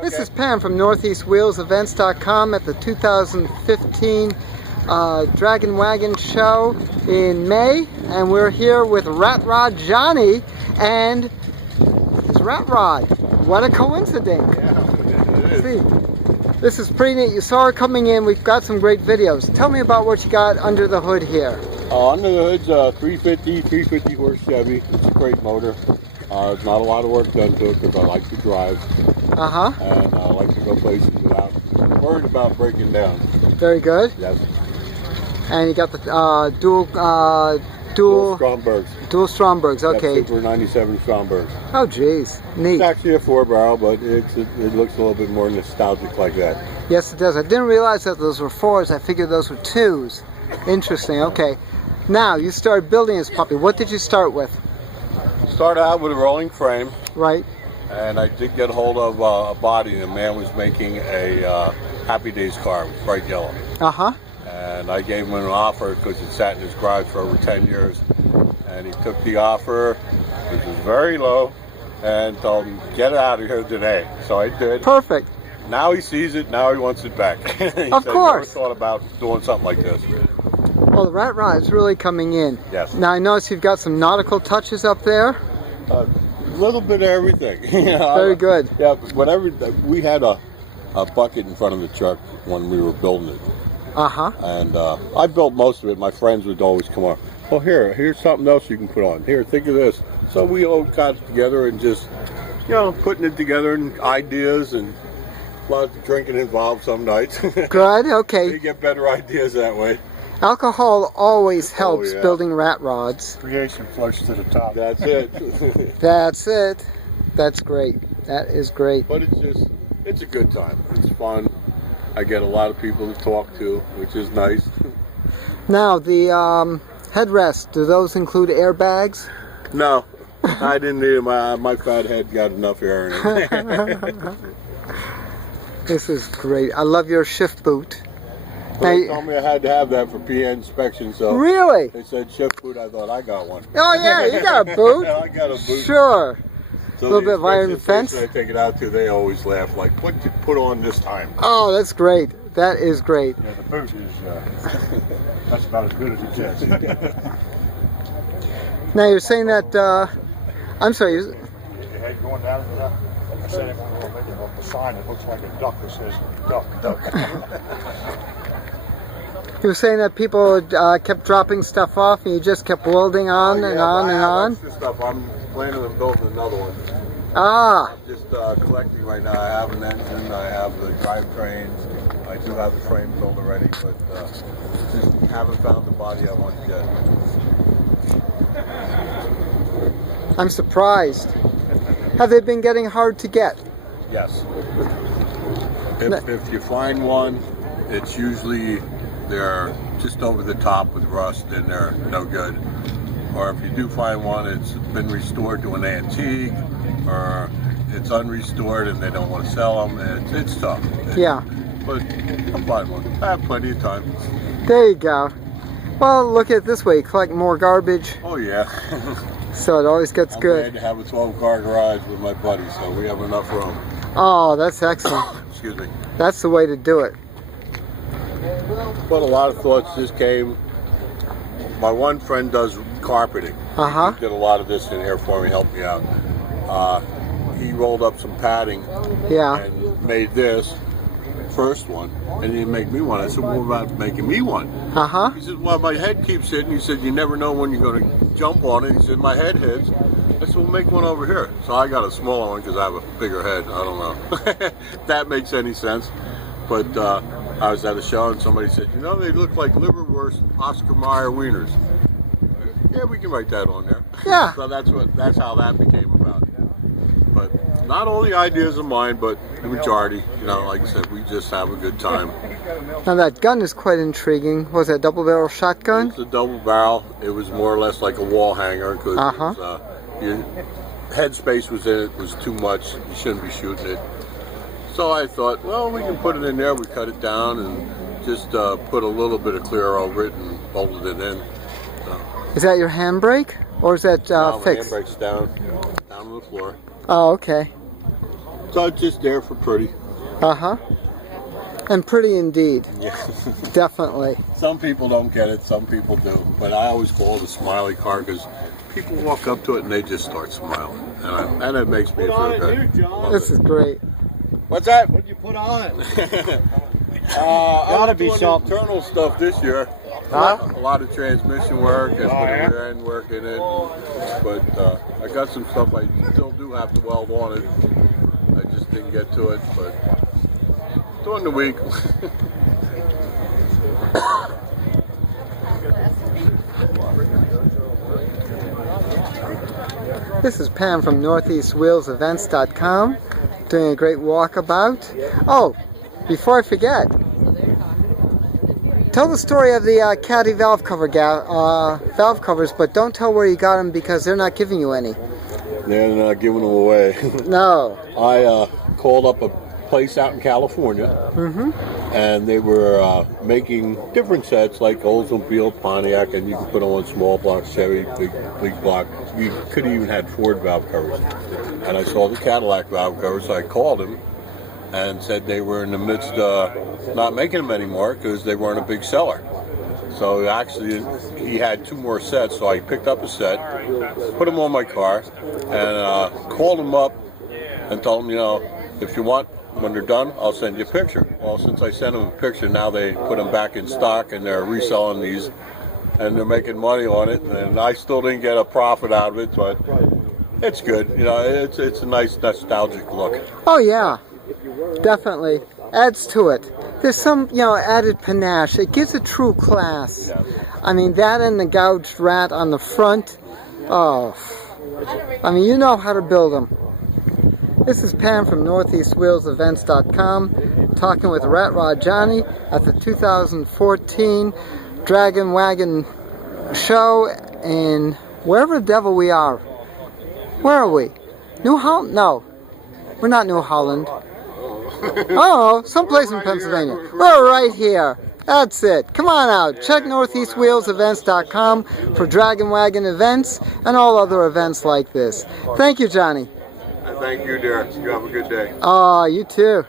This is Pam from NortheastWheelsEvents.com at the 2015 Dragon Wagon Show in May, and we're here with Rod Johnnie and his Rat Rod. What a coincidence! Yeah, it is. See, this is pretty neat. You saw her coming in. We've got some great videos. Tell me about what you got under the hood here. Under the hood's a 350 horse Chevy. It's a crate motor. There's not a lot of work done to it because I like to drive. And I like to go places without worried about breaking down. Very good. Yes. And you got the dual Strombergs. Dual Strombergs, okay. Super 97 Strombergs. Oh, geez. Neat. It's actually a 4-barrel, but it looks a little bit more nostalgic like that. Yes, it does. I didn't realize that those were 4s. I figured those were 2s. Interesting. Okay. Now, you started building this puppy. What did you start with? Started out with a rolling frame. Right. And I did get hold of a body. The man was making a Happy Days car. It was bright yellow. And I gave him an offer because it sat in his garage for over 10 years. And he took the offer, which was very low, and told him, get it out of here today. So I did. Perfect. Now he sees it, now he wants it back. He of said, course. Never thought about doing something like this. Well, the Rat Rod is really coming in. Yes. Now I notice you've got some nautical touches up there. A little bit of everything. You know, very good. Yeah, whatever. We had a bucket in front of the truck when we were building it. And I built most of it. My friends would always come on. Oh, here's something else you can put on. Here, think of this. So we all got together and just, you know, putting it together and ideas, and a lot of drinking involved some nights. Good, okay. You get better ideas that way. Alcohol always helps building rat rods. Creation floats to the top. That's it. That's it. That's great. That is great. But it's a good time. It's fun. I get a lot of people to talk to, which is nice. Now, the headrests, do those include airbags? No, I didn't need them. My fat head got enough air in it. This is great. I love your shift boot. They told me I had to have that for PN inspection, so really? They said shift boot. I thought I got one. Oh yeah, you got a boot. I got a boot. Sure. So a little bit of iron defense. I take it out to, they always laugh like, "What did you put on this time?" Oh, that's great. That is great. Yeah, the boot is that's about as good as it gets. Now you're saying that. I'm sorry. Your head going down to that. I said it on the sign. It looks like a duck that says duck. You were saying that people kept dropping stuff off and you just kept welding on and on and on? Extra stuff. I'm planning on building another one. Ah. I'm just collecting right now. I have an engine, I have the drivetrains, I do have the frame built already, but just haven't found the body I want yet. I'm surprised. Have they been getting hard to get? Yes. If you find one, it's usually they're just over the top with rust and they're no good. Or if you do find one, it's been restored to an antique, or it's unrestored and they don't want to sell them. It's tough. Yeah. But I'll find one. I have plenty of time. There you go. Well, look at it this way. You collect more garbage. Oh yeah. So it always gets good. I'm glad to have a 12-car garage with my buddy, so we have enough room. Oh, that's excellent. Excuse me. That's the way to do it. But a lot of thoughts just came. My one friend does carpeting. He did a lot of this in here for me, helped me out. He rolled up some padding and made this first one, and he didn't make me one. I said, well, what about making me one? He said, well, my head keeps hitting. He said, you never know when you're going to jump on it. He said, my head hits. I said, well, make one over here. So I got a smaller one because I have a bigger head. I don't know if that makes any sense. But I was at a show and somebody said, you know, they look like liverwurst Oscar Mayer wieners. Yeah, we can write that on there. Yeah. So that's how that became about. But not all the ideas are mine, but the majority. You know, like I said, we just have a good time. Now that gun is quite intriguing. Was that a double-barrel shotgun? It's a double barrel. It was more or less like a wall hanger because your headspace was in it was too much. You shouldn't be shooting it. So I thought, well, we can put it in there. We cut it down and just put a little bit of clear over it and bolted it in. So. Is that your handbrake, or is that No, fixed? My handbrake's down on the floor. Oh, okay. So it's just there for pretty. Uh-huh. And pretty indeed. Yeah. Definitely. Some people don't get it, some people do. But I always call it a smiley car because people walk up to it and they just start smiling. And it makes me feel good. This is great. What's that? What'd you put on? Gotta be doing something. internal stuff this year. Huh? A lot of transmission work and yeah? rear end work in it. But I got some stuff I still do have to weld on it. I just didn't get to it, but during the week. This is Pam from NortheastWheelsEvents.com doing a great walkabout. Oh, before I forget, tell the story of the caddy valve covers, but don't tell where you got them because they're not giving you any. They're not giving them away. No. I called up a place out in California, and they were making different sets like Oldsmobile, Pontiac, and you could put on small block Chevy, big block. You could even had Ford valve covers. And I saw the Cadillac valve covers, so I called him and said they were in the midst of not making them anymore because they weren't a big seller. So actually, he had 2 more sets, so I picked up a set, put them on my car, and called him up and told him, you know, if you want, when they're done, I'll send you a picture. Well, since I sent them a picture, now they put them back in stock and they're reselling these, and they're making money on it. And I still didn't get a profit out of it, but it's good. You know, it's a nice nostalgic look. Oh yeah, definitely adds to it. There's some, you know, added panache. It gives a true class. Yeah. I mean, that and the gouged rat on the front. Oh, I mean, you know how to build them. This is Pam from NortheastWheelsEvents.com talking with Rod Johnnie at the 2014 Dragon Wagon show in wherever the devil we are. Where are we? New Holland? No, we're not New Holland. Oh, someplace in Pennsylvania. We're right here. That's it. Come on out. Check NortheastWheelsEvents.com for Dragon Wagon events and all other events like this. Thank you, Johnny. Thank you, dear. You have a good day. Oh, you too.